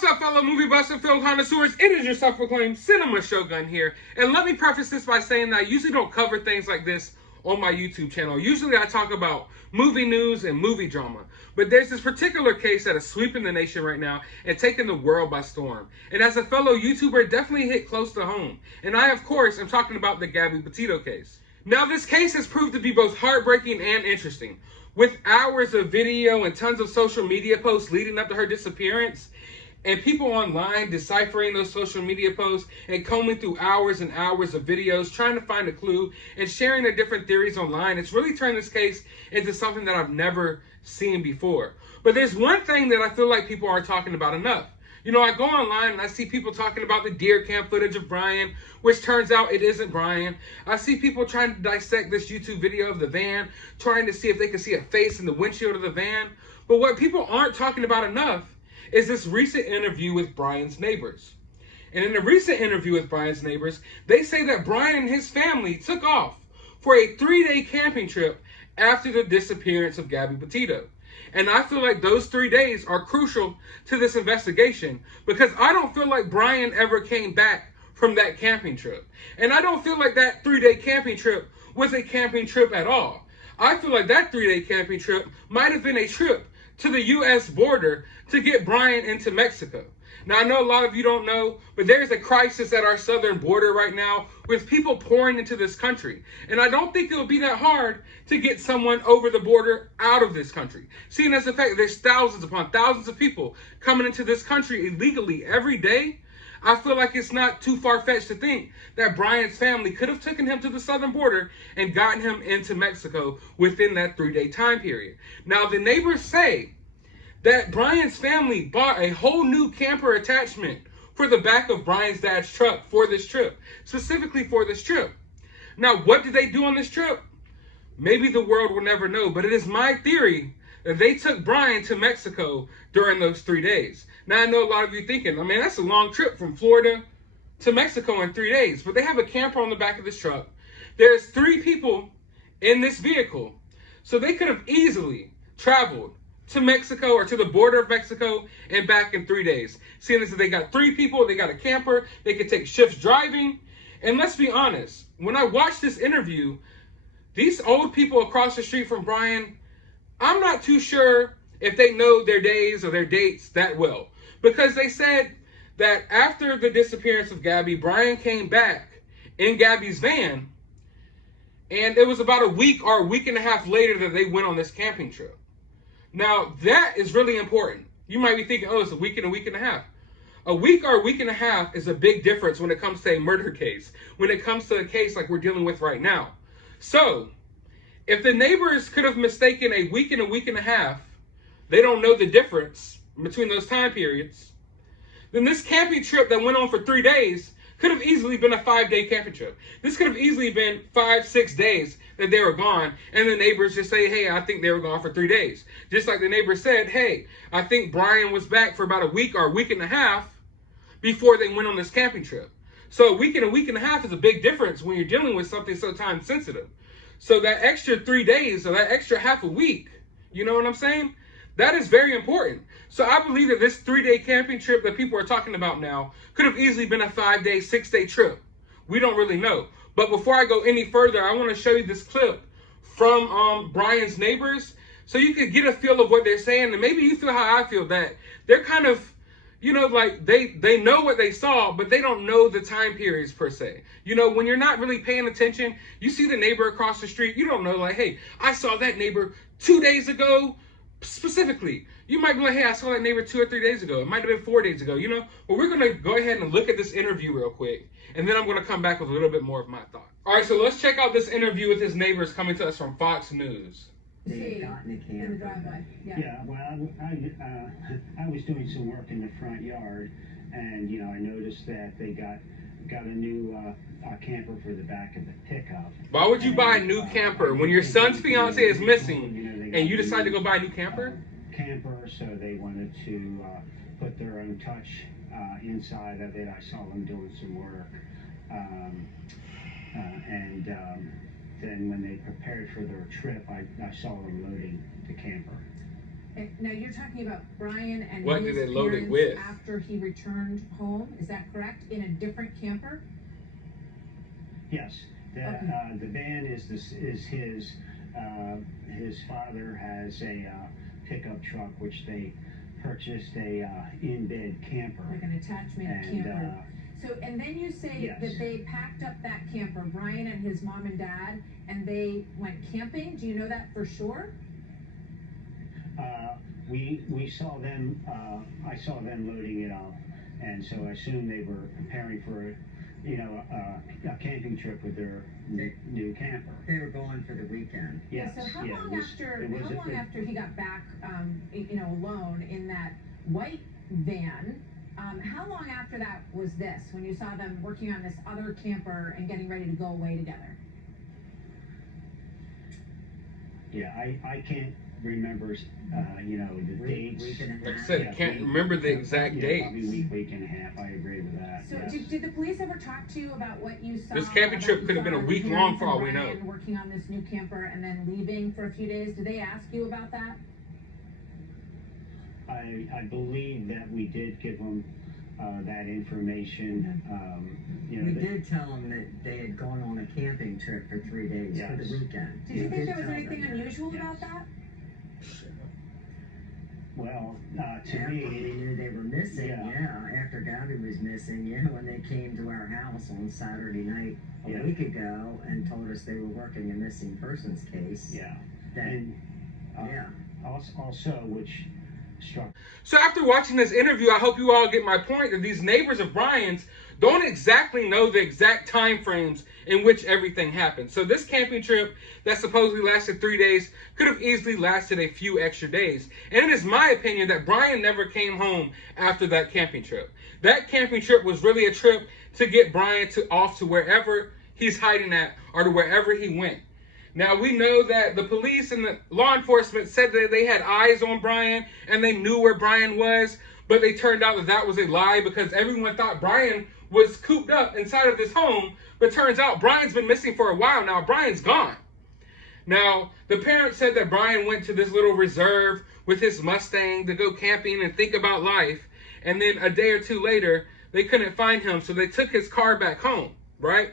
What's up, fellow movie buffs and film connoisseurs? It is your self-proclaimed cinema shogun here. And let me preface this by saying that I usually don't cover things like this on my YouTube channel. Usually I talk about movie news and movie drama. But there's this particular case that is sweeping the nation right now and taking the world by storm. And as a fellow YouTuber, it definitely hit close to home. And I, of course, am talking about the Gabby Petito case. Now, this case has proved to be both heartbreaking and interesting. With hours of video and tons of social media posts leading up to her disappearance, and people online deciphering those social media posts and combing through hours and hours of videos, trying to find a clue and sharing their different theories online, it's really turned this case into something that I've never seen before. But there's one thing that I feel like people aren't talking about enough. You know, I go online and I see people talking about the deer cam footage of Brian, which turns out it isn't Brian. I see people trying to dissect this YouTube video of the van, trying to see if they can see a face in the windshield of the van. But what people aren't talking about enough is this recent interview with Brian's neighbors. And in a recent interview with Brian's neighbors, they say that Brian and his family took off for a 3-day camping trip after the disappearance of Gabby Petito. And I feel like those 3 days are crucial to this investigation because I don't feel like Brian ever came back from that camping trip. And I don't feel like that 3-day camping trip was a camping trip at all. I feel like that 3-day camping trip might have been a trip to the U.S. border to get Brian into Mexico. Now, I know a lot of you don't know, but there's a crisis at our southern border right now with people pouring into this country. And I don't think it'll be that hard to get someone over the border out of this country. Seeing as the fact that there's thousands upon thousands of people coming into this country illegally every day, I feel like it's not too far-fetched to think that Brian's family could have taken him to the southern border and gotten him into Mexico within that 3-day time period. Now, the neighbors say that Brian's family bought a whole new camper attachment for the back of Brian's dad's truck for this trip, specifically for this trip. Now, what did they do on this trip? Maybe the world will never know, but it is my theory that they took Brian to Mexico during those 3 days. Now, I know a lot of you thinking, I mean, that's a long trip from Florida to Mexico in 3 days, but they have a camper on the back of this truck. There's 3 people in this vehicle, so they could have easily traveled to Mexico or to the border of Mexico and back in 3 days. Seeing as they got 3 people, they got a camper, they could take shifts driving. And let's be honest, when I watched this interview, these old people across the street from Brian, I'm not too sure if they know their days or their dates that well. Because they said that after the disappearance of Gabby, Brian came back in Gabby's van, and it was about a week or a week and a half later that they went on this camping trip. Now, that is really important. You might be thinking, oh, it's a week and a half. A week or a week and a half is a big difference when it comes to a murder case, when it comes to a case like we're dealing with right now. So, if the neighbors could have mistaken a week and a half, they don't know the difference between those time periods, then this camping trip that went on for 3 days could have easily been a 5-day camping trip. This could have easily been 5-6 days that they were gone, and the neighbors just say, hey, I think they were gone for 3 days. Just like the neighbors said, hey, I think Brian was back for about a week or a week and a half before they went on this camping trip. So a week and a half is a big difference when you're dealing with something so time sensitive. So that extra 3 days or that extra half a week, you know what I'm saying? That is very important. So I believe that this 3-day camping trip that people are talking about now could have easily been a 5-day, 6-day trip. We don't really know. But before I go any further, I want to show you this clip from Brian's neighbors so you can get a feel of what they're saying. And maybe you feel how I feel, that they're kind of, you know, like they know what they saw, but they don't know the time periods per se. You know, when you're not really paying attention, you see the neighbor across the street, you don't know, like, hey, I saw that neighbor 2 days ago. Specifically, you might be like, hey, I saw that neighbor 2 or 3 days ago. It might have been 4 days ago, you know? But we're going to go ahead and look at this interview real quick, and then I'm going to come back with a little bit more of my thought. All right, so let's check out this interview with his neighbors coming to us from Fox News. They got in the camper. In the driveway. Yeah, well, I was doing some work in the front yard, and, you know, I noticed that they got a new camper for the back of the pickup. Why would you buy a new camper when your son's fiance is missing and you decide to go buy a new camper? So they wanted to put their own touch inside of it. I saw them doing some work. Then when they prepared for their trip, I saw them loading the camper. Okay, now you're talking about Brian and What his did they load it parents with? after he returned home. Is that correct? In a different camper? Yes. Okay. The van is his. His father has a pickup truck which they purchased a in-bed camper. Like an attachment camper. So, and then you say yes. that they packed up that camper, Brian and his mom and dad, and they went camping. Do you know that for sure? We saw them. I saw them loading it up, and so I assumed they were preparing for a camping trip with their new camper. They were going for the weekend. Yes. Yeah, so how long after he got back, alone in that white van? How long after that was this, when you saw them working on this other camper and getting ready to go away together? Yeah, I can't remember, the dates. Week and a half. Like I said, can't remember the exact dates. Probably week and a half. I agree with that. So yes. did the police ever talk to you about what you saw? This camping trip could have been a week long for all we know. Brian working on this new camper and then leaving for a few days. Did they ask you about that? I believe that we did give them that information. We did tell them that they had gone on a camping trip for 3 days yes. for the weekend. Did you think there was anything unusual about that? Well, to After me, they knew they were missing, yeah. after Gabby was missing, when they came to our house on Saturday night a week ago and told us they were working a missing persons case. Yeah. Then, Also, which struck. So after watching this interview, I hope you all get my point that these neighbors of Brian's don't exactly know the exact time frames in which everything happened. So this camping trip that supposedly lasted 3 days could have easily lasted a few extra days. And it is my opinion that Brian never came home after that camping trip. That camping trip was really a trip to get Brian off to wherever he's hiding at or to wherever he went. Now, we know that the police and the law enforcement said that they had eyes on Brian and they knew where Brian was, but they turned out that that was a lie because everyone thought Brian was cooped up inside of this home, but turns out Brian's been missing for a while now. Brian's gone. Now, the parents said that Brian went to this little reserve with his Mustang to go camping and think about life, and then a day or two later, they couldn't find him, so they took his car back home, right?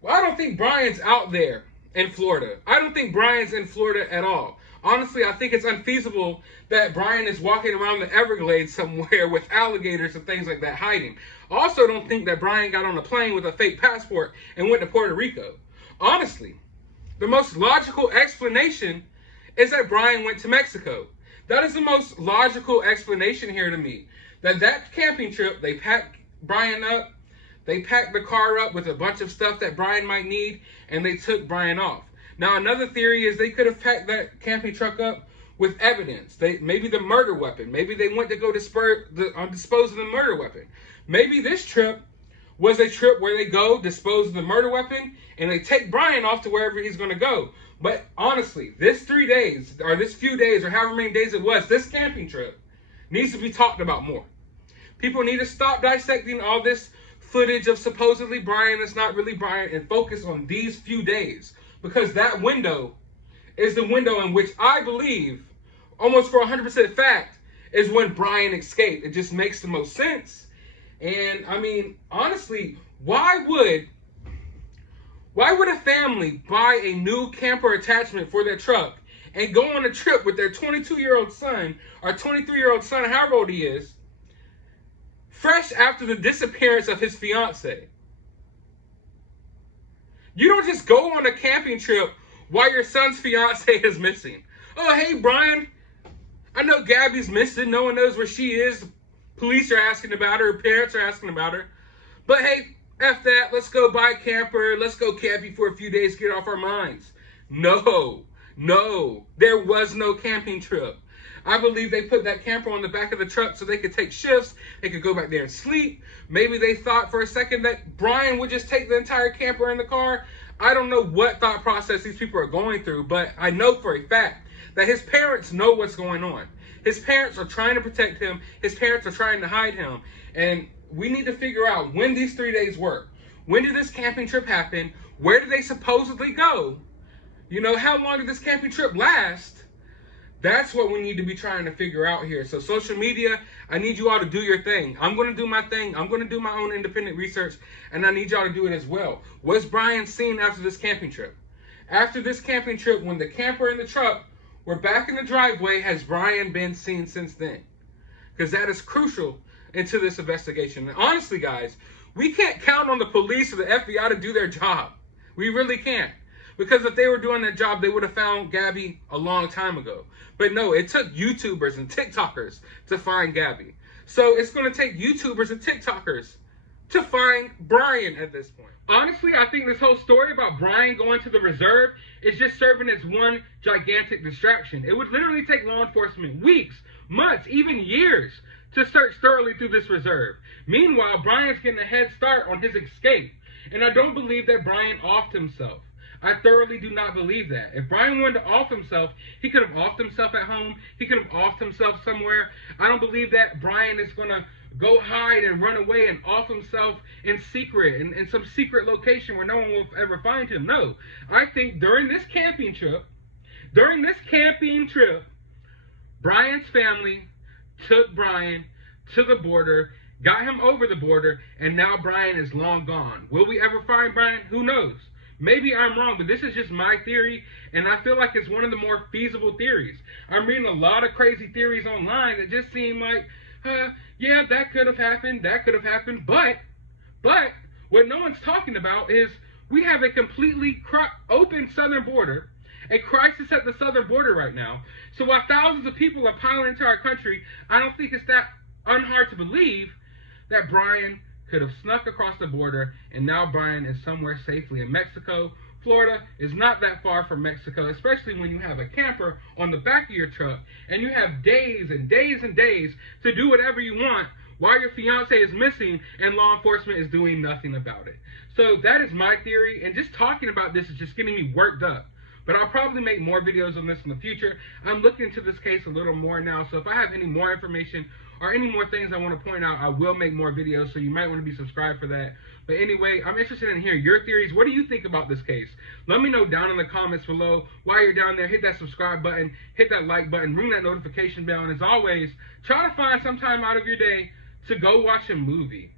Well, I don't think Brian's out there in Florida. I don't think Brian's in Florida at all. Honestly, I think it's unfeasible that Brian is walking around the Everglades somewhere with alligators and things like that hiding. I also don't think that Brian got on a plane with a fake passport and went to Puerto Rico. Honestly, the most logical explanation is that Brian went to Mexico. That is the most logical explanation here to me. That camping trip, they packed Brian up, they packed the car up with a bunch of stuff that Brian might need, and they took Brian off. Now, another theory is they could have packed that camping truck up with evidence. Maybe the murder weapon. Maybe they went to go dispose of the murder weapon. Maybe this trip was a trip where they go dispose of the murder weapon, and they take Brian off to wherever he's going to go. But honestly, this 3 days, or this few days, or however many days it was, this camping trip needs to be talked about more. People need to stop dissecting all this footage of supposedly Brian that's not really Brian and focus on these few days. Because that window is the window in which I believe, almost for 100% fact, is when Brian escaped. It just makes the most sense. And I mean, honestly, why would a family buy a new camper attachment for their truck and go on a trip with their 22-year-old son or 23-year-old son, however old he is, fresh after the disappearance of his fiance? You don't just go on a camping trip while your son's fiance is missing. Oh, hey, Brian, I know Gabby's missing. No one knows where she is. Police are asking about her. Parents are asking about her. But hey, F that. Let's go buy a camper. Let's go camping for a few days, get off our minds. No, there was no camping trip. I believe they put that camper on the back of the truck so they could take shifts. They could go back there and sleep. Maybe they thought for a second that Brian would just take the entire camper in the car. I don't know what thought process these people are going through, but I know for a fact that his parents know what's going on. His parents are trying to protect him. His parents are trying to hide him. And we need to figure out when these 3 days work. When did this camping trip happen? Where did they supposedly go? You know, how long did this camping trip last? That's what we need to be trying to figure out here. So social media, I need you all to do your thing. I'm going to do my thing. I'm going to do my own independent research, and I need y'all to do it as well. Was Brian seen after this camping trip? After this camping trip, when the camper and the truck were back in the driveway, has Brian been seen since then? Because that is crucial into this investigation. And honestly, guys, we can't count on the police or the FBI to do their job. We really can't. Because if they were doing their job, they would have found Gabby a long time ago. But no, it took YouTubers and TikTokers to find Gabby. So it's going to take YouTubers and TikTokers to find Brian at this point. Honestly, I think this whole story about Brian going to the reserve is just serving as one gigantic distraction. It would literally take law enforcement weeks, months, even years to search thoroughly through this reserve. Meanwhile, Brian's getting a head start on his escape. And I don't believe that Brian offed himself. I thoroughly do not believe that. If Brian wanted to off himself, he could have offed himself at home. He could have offed himself somewhere. I don't believe that Brian is going to go hide and run away and off himself in secret, in some secret location where no one will ever find him. No. I think during this camping trip, Brian's family took Brian to the border, got him over the border, and now Brian is long gone. Will we ever find Brian? Who knows? Maybe I'm wrong, but this is just my theory, and I feel like it's one of the more feasible theories. I'm reading a lot of crazy theories online that just seem like, yeah, that could have happened, but what no one's talking about is we have a completely open southern border, a crisis at the southern border right now. So while thousands of people are piling into our country, I don't think it's that unhard to believe that Brian could have snuck across the border, and now Brian is somewhere safely in Mexico. Florida is not that far from Mexico, especially when you have a camper on the back of your truck, and you have days and days and days to do whatever you want while your fiance is missing and law enforcement is doing nothing about it. So that is my theory, and just talking about this is just getting me worked up. But I'll probably make more videos on this in the future. I'm looking into this case a little more now, so if I have any more information or any more things I want to point out, I will make more videos, so you might want to be subscribed for that. But anyway, I'm interested in hearing your theories. What do you think about this case? Let me know down in the comments below. While you're down there, hit that subscribe button, hit that like button, ring that notification bell, and as always, try to find some time out of your day to go watch a movie.